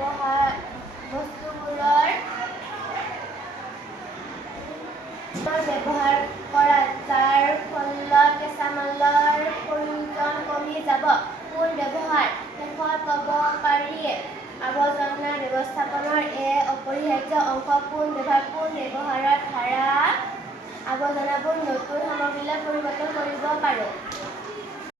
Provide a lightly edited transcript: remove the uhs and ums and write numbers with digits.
বস্তুবোৰৰ ব্যৱহাৰ কৰা, যাৰ ফলত কেঁচা মালৰ প্ৰয়োজন কমি যাব। পুনৰ্ব্যৱহাৰ শেষত ক'ব পাৰি আৱৰ্জনা ব্যৱস্থাপনাৰ এক অপৰিহাৰ্য অংশ পুনৰ্ব্যৱহাৰ। পুনৰ্ব্যৱহাৰত হাৰা আৱৰ্জনাবোৰ নতুন সামগ্ৰীলৈ পৰিৱৰ্তন কৰিব পাৰোঁ।